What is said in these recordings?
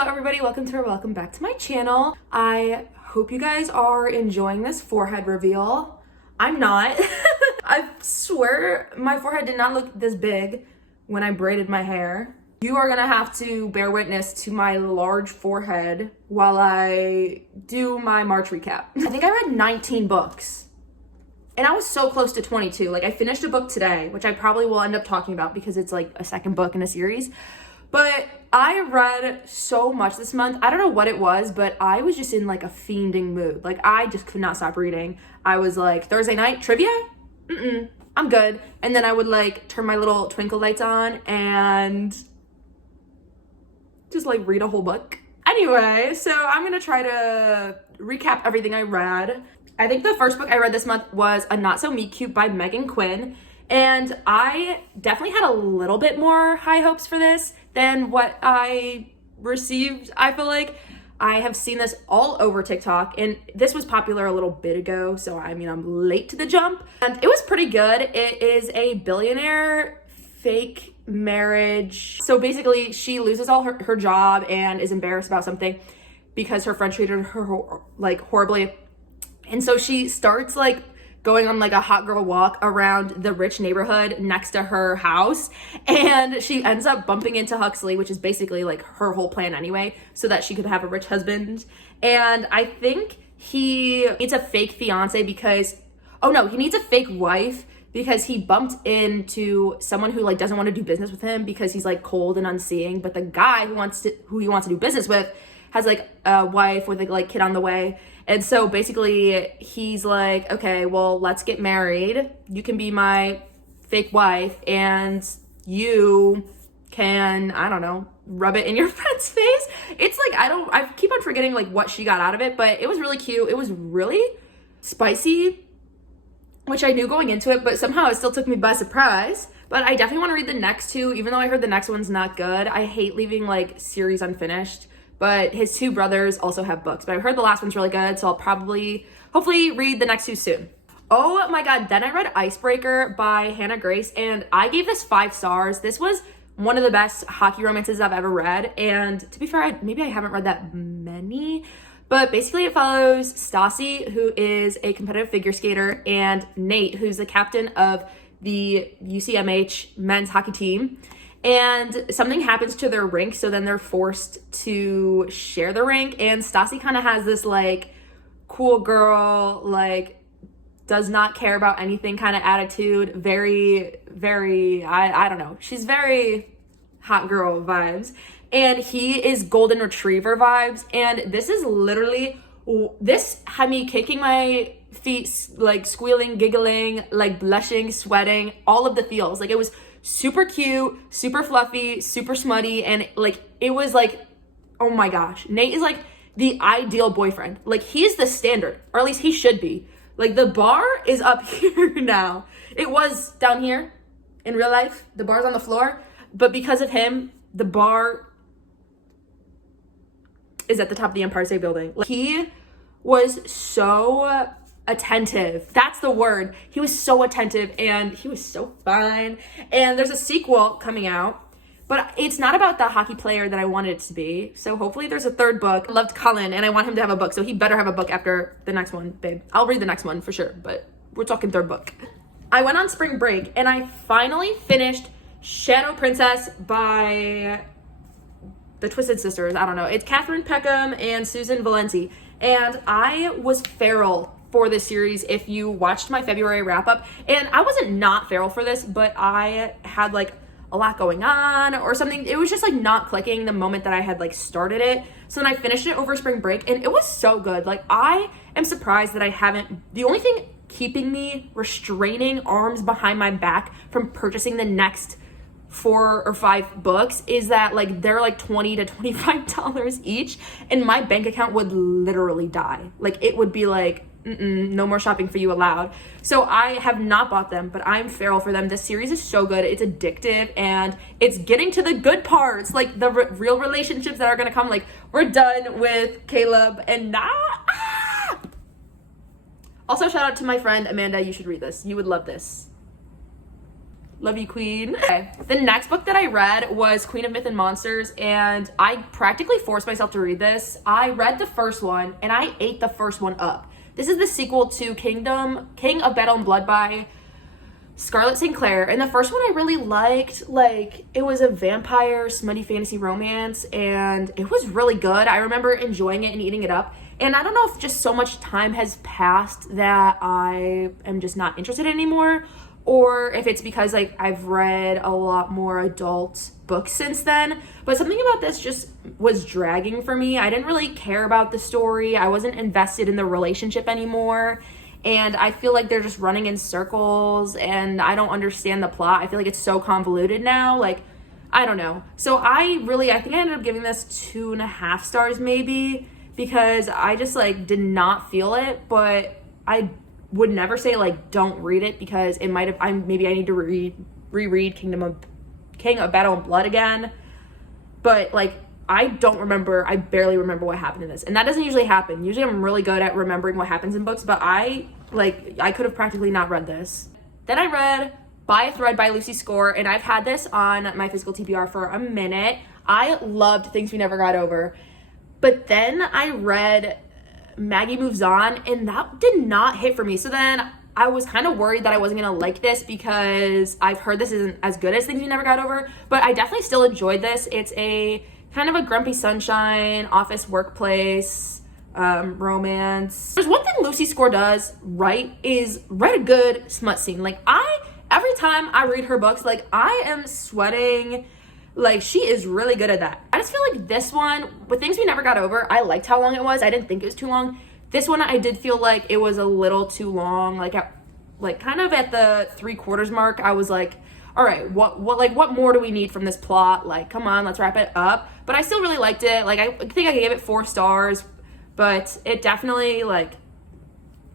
Hello everybody, welcome back to my channel. I hope you guys are enjoying this forehead reveal. I'm not. I swear my forehead did not look this big when I braided my hair. You are gonna have to bear witness to my large forehead while I do my March recap. I think I read 19 books. And I was so close to 22. Like, I finished a book today, which I probably will end up talking about because it's like a second book in a series. But I read so much this month. I don't know what it was, but I was just in like a fiending mood. Like, I just could not stop reading. I was like, Thursday night, trivia? I'm good. And then I would like turn my little twinkle lights on and just like read a whole book. Anyway, so I'm gonna try to recap everything I read. I think the first book I read this month was A Not So Meet Cute by Megan Quinn. And I definitely had a little bit more high hopes for this than what I received. I feel like I have seen this all over TikTok, and this was popular a little bit ago, so I mean, I'm late to the jump. And it was pretty good. It is a billionaire fake marriage. So basically, she loses all her job and is embarrassed about something because her friend treated her like horribly. And so she starts like going on like a hot girl walk around the rich neighborhood next to her house, and she ends up bumping into Huxley, which is basically like her whole plan anyway, so that she could have a rich husband. And I think he needs a fake fiance because, oh no, he needs a fake wife because he bumped into someone who like doesn't want to do business with him because he's like cold and unseeing, but the guy who he wants to do business with has like a wife with like kid on the way. And so basically he's like, okay, well, let's get married. You can be my fake wife and you can, I don't know, rub it in your friend's face. It's like, I keep on forgetting like what she got out of it, but it was really cute. It was really spicy, which I knew going into it, but somehow it still took me by surprise. But I definitely want to read the next two, even though I heard the next one's not good. I hate leaving like series unfinished. But his two brothers also have books. But I heard the last one's really good, so I'll hopefully read the next two soon. Oh my god, then I read Icebreaker by Hannah Grace, and I gave this 5 stars. This was one of the best hockey romances I've ever read, and to be fair, maybe I haven't read that many, but basically it follows Stassi, who is a competitive figure skater, and Nate, who's the captain of the UCMH men's hockey team. And something happens to their rink, so then they're forced to share the rink. And Stassi kind of has this like cool girl, like does not care about anything kind of attitude. Very, very, I don't know. She's very hot girl vibes. And he is golden retriever vibes. And this is literally, this had me kicking my feet, like squealing, giggling, like blushing, sweating, all of the feels. Like it was super cute, super fluffy, super smutty, and like it was like, oh my gosh, Nate is like the ideal boyfriend. Like he's the standard, or at least he should be. Like the bar is up here now. It was down here in real life. The bar's on the floor, but because of him, the bar is at the top of the Empire State Building. Like, he was so attentive. That's the word. He was so attentive and he was so fun. And there's a sequel coming out, but it's not about the hockey player that I wanted it to be. So hopefully there's a third book. I loved Cullen and I want him to have a book, so he better have a book after the next one, babe. I'll read the next one for sure, but we're talking third book. I went on spring break and I finally finished Shadow Princess by the Twisted Sisters. I don't know. It's Catherine Peckham and Susan Valenti. And I was feral for this series if you watched my February wrap up. And I wasn't not feral for this, but I had like a lot going on or something. It was just like not clicking the moment that I had like started it. So then I finished it over spring break and it was so good. Like I am surprised that I haven't, the only thing keeping me restraining arms behind my back from purchasing the next 4 or 5 books is that like they're like $20 to $25 each and my bank account would literally die. Like it would be like, no more shopping for you allowed. So I have not bought them, but I'm feral for them. This series is so good. It's addictive and it's getting to the good parts, like the real relationships that are gonna come. Like we're done with Caleb and now Also shout out to my friend Amanda. You should read this. You would love this. Love you, queen. Okay. The next book that I read was Queen of Myth and Monsters, and I practically forced myself to read this. I read the first one, and I ate the first one up. This is the sequel to King of Battle and Blood by Scarlett St. Clair. And the first one I really liked. Like, it was a vampire smutty fantasy romance, and it was really good. I remember enjoying it and eating it up. And I don't know if just so much time has passed that I am just not interested anymore, or if it's because like I've read a lot more adult books since then. But something about this just was dragging for me. I didn't really care about the story. I wasn't invested in the relationship anymore. And I feel like they're just running in circles, and I don't understand the plot. I feel like it's so convoluted now. Like, I don't know. So I think I ended up giving this 2.5 stars maybe, because I just like did not feel it. But I would never say like don't read it, because it might have, maybe I need to reread King of Battle and Blood again. But like, I barely remember what happened in this. And that doesn't usually happen. Usually I'm really good at remembering what happens in books, but I could have practically not read this. Then I read By a Thread by Lucy Score, and I've had this on my physical TBR for a minute. I loved Things We Never Got Over. But then I read Maggie Moves On, and that did not hit for me. So then I was kind of worried that I wasn't gonna like this, because I've heard this isn't as good as Things We Never Got Over, but I definitely still enjoyed this. It's a kind of a grumpy sunshine, office workplace, romance. There's one thing Lucy Score does right, is write a good smut scene. Like, every time I read her books, like, I am sweating. Like, she is really good at that. I just feel like this one, with Things We Never Got Over, I liked how long it was. I didn't think it was too long. This one, I did feel like it was a little too long. Like kind of at the 3/4 mark, I was like, all right, what more do we need from this plot? Like, come on, let's wrap it up. But I still really liked it. Like, I think I gave it 4 stars, but it definitely, like,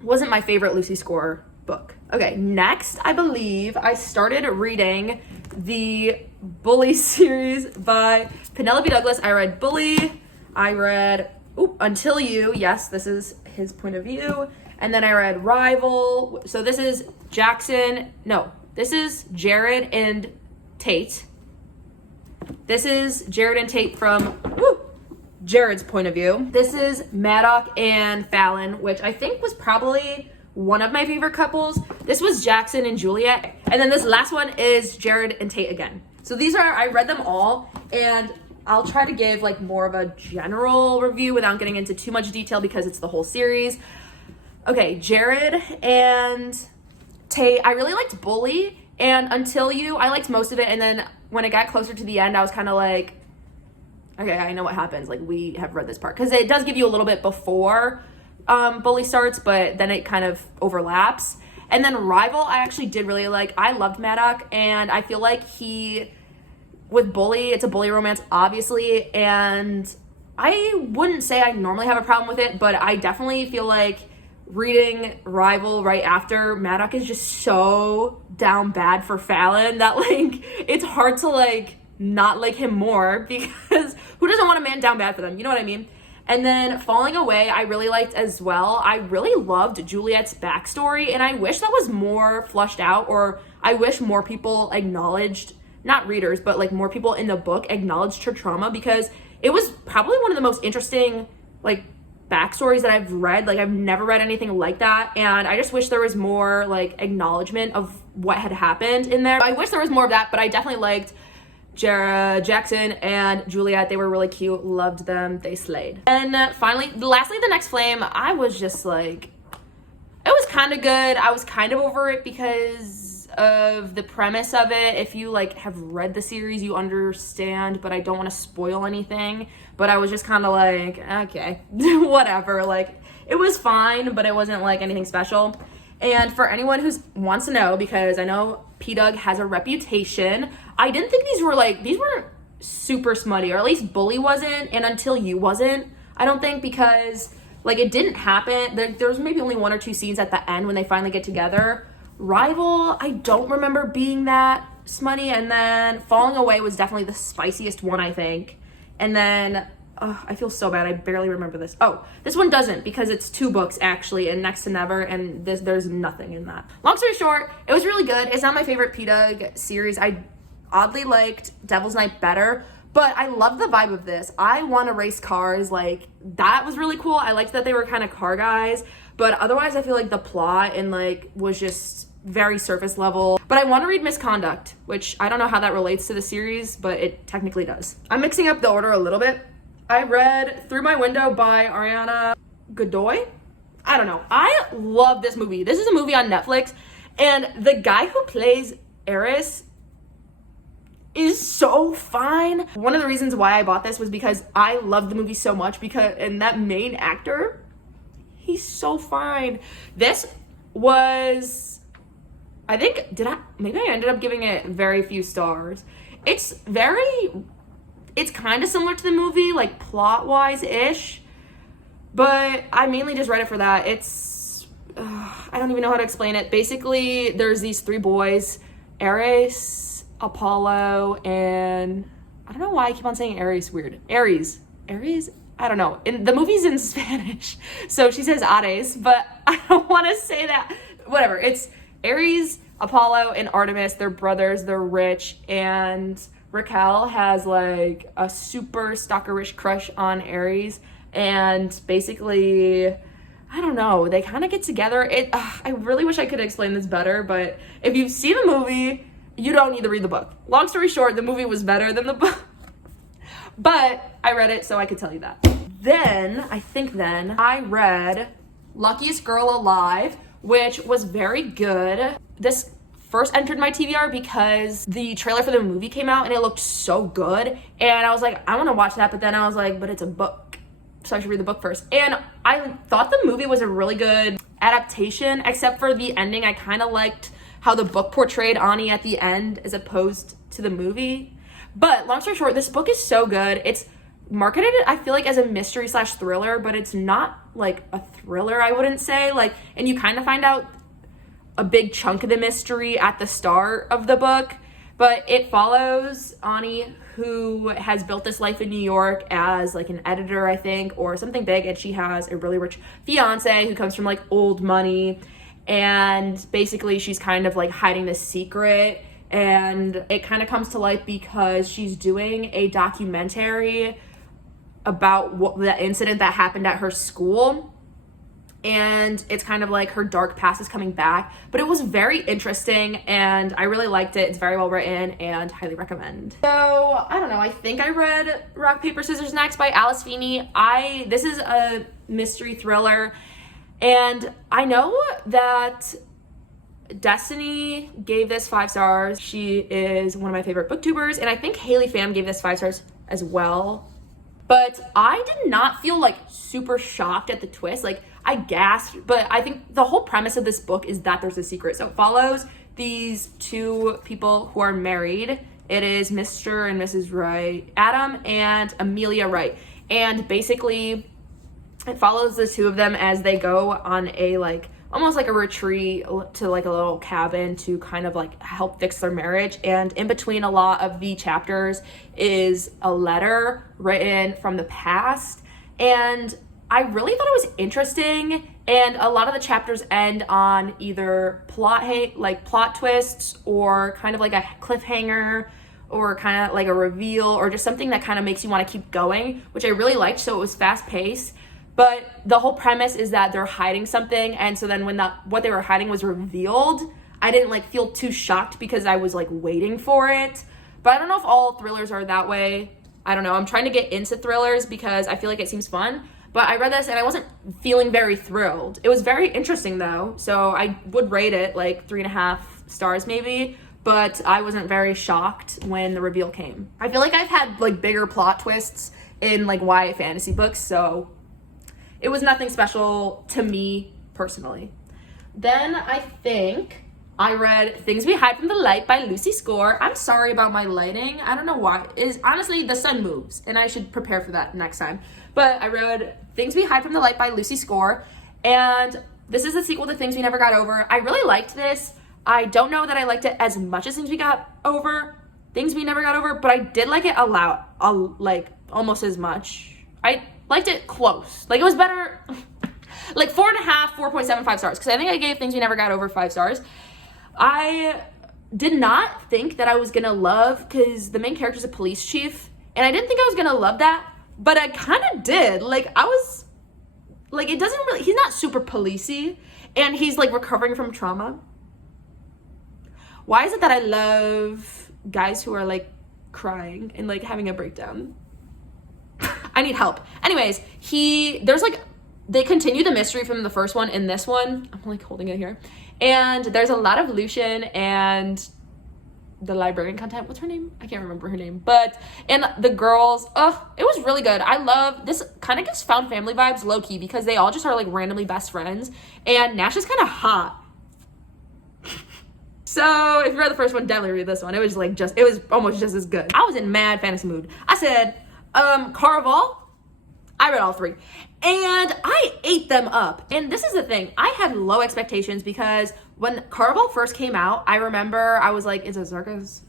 wasn't my favorite Lucy Score book. Okay, next, I believe I started reading the Bully series by Penelope Douglas. I read Bully. I read Until You. Yes, this is his point of view. And then I read Rival. So this is this is Jared and Tate. This is Jared and Tate from Jared's point of view. This is Maddox and Fallon, which I think was probably one of my favorite couples. This was Jackson and Juliet. And then this last one is Jared and Tate again. So I read them all, and I'll try to give like more of a general review without getting into too much detail, because it's the whole series. Okay, Jared and Tate, I really liked Bully, and Until You, I liked most of it, and then when it got closer to the end, I was kind of like, okay, I know what happens. Like, we have read this part, because it does give you a little bit before Bully starts, but then it kind of overlaps. And then Rival, I actually did really like. I loved Maddox, and I feel like with Bully, it's a bully romance, obviously, and I wouldn't say I normally have a problem with it, but I definitely feel like reading Rival right after Maddox is just so down bad for Fallon that, like, it's hard to, like, not like him more, because who doesn't want a man down bad for them? You know what I mean? And then Falling Away, I really liked as well. I really loved Juliet's backstory, and I wish that was more flushed out, or I wish more people acknowledged, not readers, but like more people in the book acknowledged her trauma, because it was probably one of the most interesting like backstories that I've read. Like, I've never read anything like that, and I just wish there was more like acknowledgement of what had happened in there. I wish there was more of that, but I definitely liked Jackson and Juliet. They were really cute, loved them, they slayed. And lastly, The Next Flame, I was just like, it was kind of good. I was kind of over it because of the premise of it. If you like have read the series, you understand, but I don't want to spoil anything. But I was just kind of like, okay, whatever. Like, it was fine, but it wasn't like anything special. And for anyone who wants to know, because I know P-Dug has a reputation, I didn't think these weren't super smutty, or at least Bully wasn't, and Until You wasn't, I don't think, because like it didn't happen. There was maybe only 1 or 2 scenes at the end when they finally get together. Rival, I don't remember being that smutty, and then Falling Away was definitely the spiciest one, I think. And then I feel so bad. I barely remember this. Oh, this one doesn't because it's 2 books actually, and Next to Never, and there's nothing in that. Long story short, it was really good. It's not my favorite P-Dug series. I oddly liked Devil's Night better, but I love the vibe of this. I want to race cars. Like, that was really cool. I liked that they were kind of car guys, but otherwise I feel like the plot and like was just very surface level. But I want to read Misconduct, which I don't know how that relates to the series, but it technically does. I'm mixing up the order a little bit. I read Through My Window by Ariana Godoy. I don't know. I love this movie. This is a movie on Netflix, and the guy who plays Eris is so fine. One of the reasons why I bought this was because I love the movie so much and that main actor, he's so fine. This was, I think, maybe I ended up giving it very few stars. It's kind of similar to the movie, like plot-wise-ish, but I mainly just read it for that. I don't even know how to explain it. Basically, there's these 3 boys, Ares, Apollo, and I don't know why I keep on saying Ares weird. Ares? I don't know. The movie's in Spanish, so she says Ares, but I don't want to say that. Whatever. It's Ares, Apollo, and Artemis. They're brothers. They're rich, and Raquel has like a super stalkerish crush on Ares, and basically, I don't know, they kind of get together. I really wish I could explain this better, but if you've seen the movie, you don't need to read the book. Long story short, the movie was better than the book, but I read it so I could tell you that. Then I read Luckiest Girl Alive, which was very good. This first entered my TBR because the trailer for the movie came out and it looked so good, and I was like, I want to watch that, but then I was like, but it's a book, so I should read the book first. And I thought the movie was a really good adaptation, except for the ending. I kind of liked how the book portrayed Ani at the end as opposed to the movie. But long story short, this book is so good. It's marketed, I feel like, as a mystery / thriller, but it's not like a thriller, I wouldn't say. Like, and you kind of find out a big chunk of the mystery at the start of the book, but it follows Ani, who has built this life in New York as like an editor, I think, or something big, and she has a really rich fiance who comes from like old money, and basically she's kind of like hiding this secret, and it kind of comes to light because she's doing a documentary about the incident that happened at her school. And it's kind of like her dark past is coming back. But it was very interesting, and I really liked it. It's very well written, and highly recommend. So, I don't know. I think I read Rock, Paper, Scissors Next by Alice Feeney. This is a mystery thriller, and I know that Destiny gave this 5 stars. She is one of my favorite booktubers, and I think Haley Pham gave this 5 stars as well. But I did not feel like super shocked at the twist. Like, I gasped, but I think the whole premise of this book is that there's a secret. So it follows these 2 people who are married. It is Mr. and Mrs. Wright, Adam and Amelia Wright. And basically, it follows the 2 of them as they go on a like almost like a retreat to like a little cabin to kind of like help fix their marriage. And in between a lot of the chapters is a letter written from the past. And I really thought it was interesting, and a lot of the chapters end on either plot twists, or kind of like a cliffhanger, or kind of like a reveal, or just something that kind of makes you want to keep going, which I really liked. So it was fast paced, but the whole premise is that they're hiding something, and so then when what they were hiding was revealed, I didn't like feel too shocked because I was like waiting for it. But I don't know if all thrillers are that way. I don't know. I'm trying to get into thrillers because I feel like it seems fun. But I read this and I wasn't feeling very thrilled. It was very interesting though, so I would rate it like 3.5 stars maybe, but I wasn't very shocked when the reveal came. I feel like I've had like bigger plot twists in like YA fantasy books, so it was nothing special to me personally. Then I think I read Things We Hide from the Light by Lucy Score. I'm sorry about my lighting. I don't know why. Honestly, the sun moves, and I should prepare for that next time. But I read Things We Hide from the Light by Lucy Score, and this is the sequel to Things We Never Got Over. I really liked this. I don't know that I liked it as much as Things We Never Got Over, but I did like it like almost as much. I liked it close. Like, it was better, like 4.5, 4.75 stars, because I think I gave Things We Never Got Over 5 stars. I did not think that I was gonna love, because the main character is a police chief, and I didn't think I was gonna love that, but I kind of did. Like, I was, like, it doesn't really, he's not super policey, and he's, like, recovering from trauma. Why is it that I love guys who are, like, crying and, like, having a breakdown? I need help. Anyways, there's, like, they continue the mystery from the first one in this one. I'm, like, holding it here. And there's a lot of Lucian and the librarian content. What's her name? I can't remember her name. But, and the girls, it was really good. I love, this kind of gives Found Family vibes low-key, because they all just are, like, randomly best friends. And Nash is kind of hot. So if you read the first one, definitely read this one. It was like it was almost just as good. I was in mad fantasy mood. I said, Caraval. I read all 3. And I ate them up. And this is the thing. I had low expectations, because when Caraval first came out, I remember I was like, it's a circus.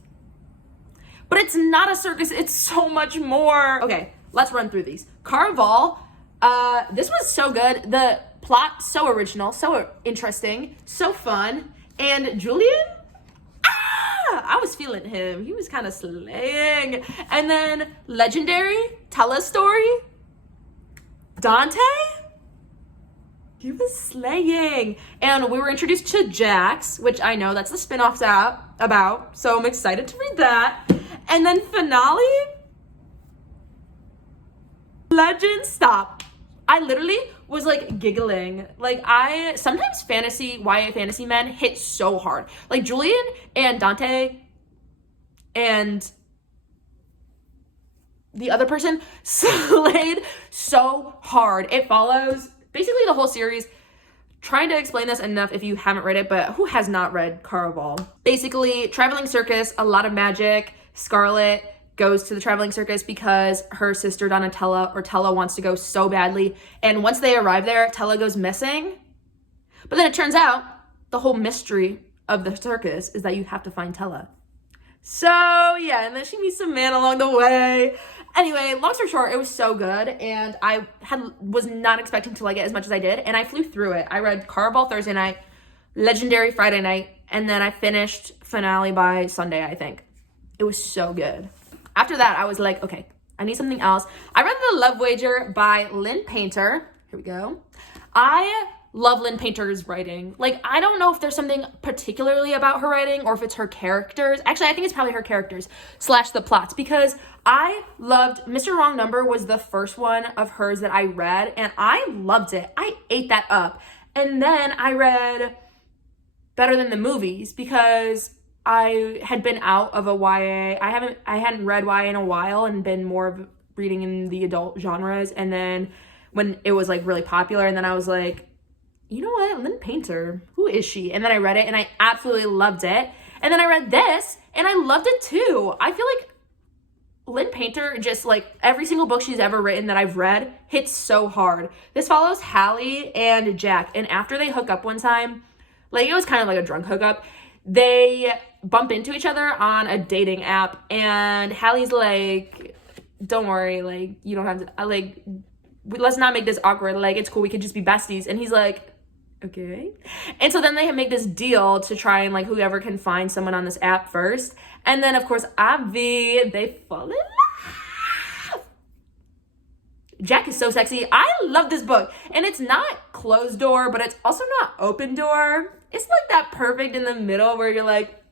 But it's not a circus. It's so much more. Okay, let's run through these. Caraval, this was so good. The plot, so original, so interesting, so fun. And Julian, I was feeling him. He was kind of slaying. And then Legendary, Tell a Story, Dante, he was slaying. And we were introduced to Jax, which I know that's the spin-off's about, so I'm excited to read that. And then Finale, Legend, stop. I literally was like giggling. Like, sometimes YA fantasy men hit so hard. Like Julian and Dante and the other person slayed so hard. It follows basically the whole series. Trying to explain this enough if you haven't read it, but who has not read Caraval? Basically, traveling circus, a lot of magic. Scarlet goes to the traveling circus because her sister Tella wants to go so badly. And once they arrive there, Tella goes missing. But then it turns out the whole mystery of the circus is that you have to find Tella. So yeah, and then she meets some man along the way. Anyway, long story short, it was so good, and I was not expecting to like it as much as I did, and I flew through it. I read Caraval Thursday night, Legendary Friday night, and then I finished Finale by Sunday, I think. It was so good. After that, I was like, okay, I need something else. I read The Love Wager by Lynn Painter. Here we go. I love Lynn Painter's writing. Like, I don't know if there's something particularly about her writing or if it's her characters. Actually, I think it's probably her characters / the plots, because I loved Mr. Wrong Number was the first one of hers that I read, and I loved it. I ate that up. And then I read Better Than the Movies, because I had been out of a YA. I hadn't read YA in a while and been more of reading in the adult genres. And then when it was like really popular, and then I was like, you know what, Lynn Painter, who is she? And then I read it and I absolutely loved it. And then I read this and I loved it too. I feel like Lynn Painter, just like every single book she's ever written that I've read, hits so hard. This follows Hallie and Jack, and after they hook up one time, like it was kind of like a drunk hookup, they bump into each other on a dating app, and Hallie's like, don't worry, like, you don't have to, like, let's not make this awkward, like, it's cool, we could just be besties. And he's like, okay. And so then they make this deal to try and, like, whoever can find someone on this app first. And then, of course, Avi, they fall in love. Jack is so sexy. I love this book. And it's not closed door, but it's also not open door. It's like that perfect in the middle where you're like,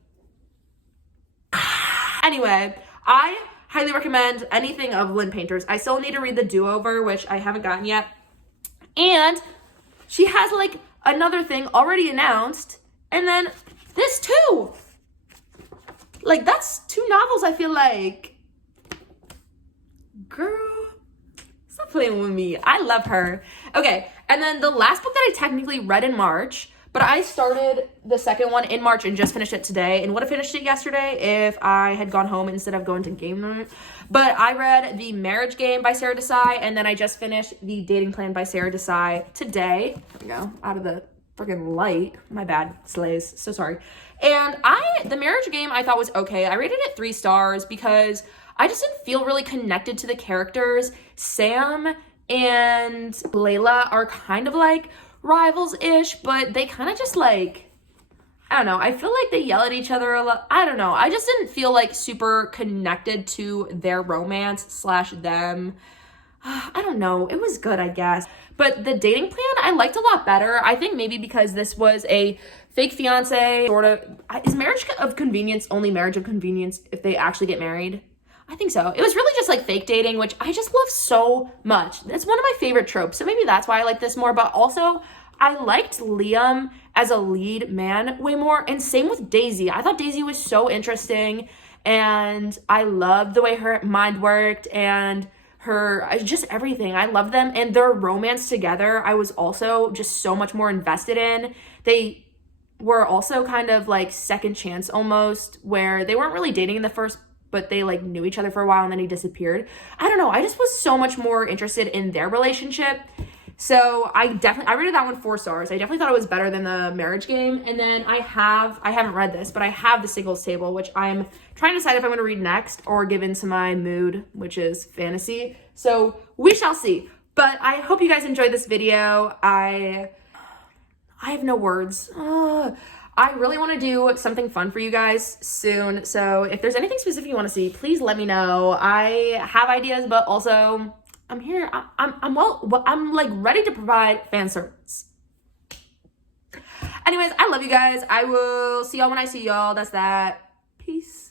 anyway, I highly recommend anything of Lynn Painter's. I still need to read The Do-Over, which I haven't gotten yet. And she has like another thing already announced. And then this too. Like, that's 2 novels, I feel like. Girl, stop playing with me. I love her. Okay, and then the last book that I technically read in March, but I started the second one in March and just finished it today, and would have finished it yesterday if I had gone home instead of going to game night. But I read The Marriage Game by Sarah Desai, and then I just finished The Dating Plan by Sarah Desai today. There we go, out of the freaking light. My bad, slays, so sorry. And The Marriage Game I thought was okay. I rated it 3 stars because I just didn't feel really connected to the characters. Sam and Layla are kind of like rivals-ish, but they kind of just like, I don't know. I feel like they yell at each other a lot. I don't know. I just didn't feel like super connected to their romance slash them. I don't know. It was good, I guess. But the dating plan I liked a lot better. I think maybe because this was a fake fiance, sort of. Is marriage of convenience only marriage of convenience if they actually get married? I think so. It was really just like fake dating, which I just love so much. It's one of my favorite tropes. So maybe that's why I like this more. But also, I liked Liam as a lead man way more. And same with Daisy. I thought Daisy was so interesting. And I loved the way her mind worked and her, just everything. I love them. And their romance together, I was also just so much more invested in. They were also kind of like second chance almost, where they weren't really dating in the first, but they like knew each other for a while and then he disappeared. I don't know. I just was so much more interested in their relationship. So I rated that one 4 stars. I definitely thought it was better than the Marriage Game. And then I haven't read this, but I have the Singles Table, which I'm trying to decide if I'm going to read next or give into my mood, which is fantasy. So we shall see. But I hope you guys enjoyed this video. I have no words. I really want to do something fun for you guys soon. So if there's anything specific you want to see, please let me know. I have ideas, but also I'm here. I'm like ready to provide fan service. Anyways, I love you guys. I will see y'all when I see y'all. That's that. Peace.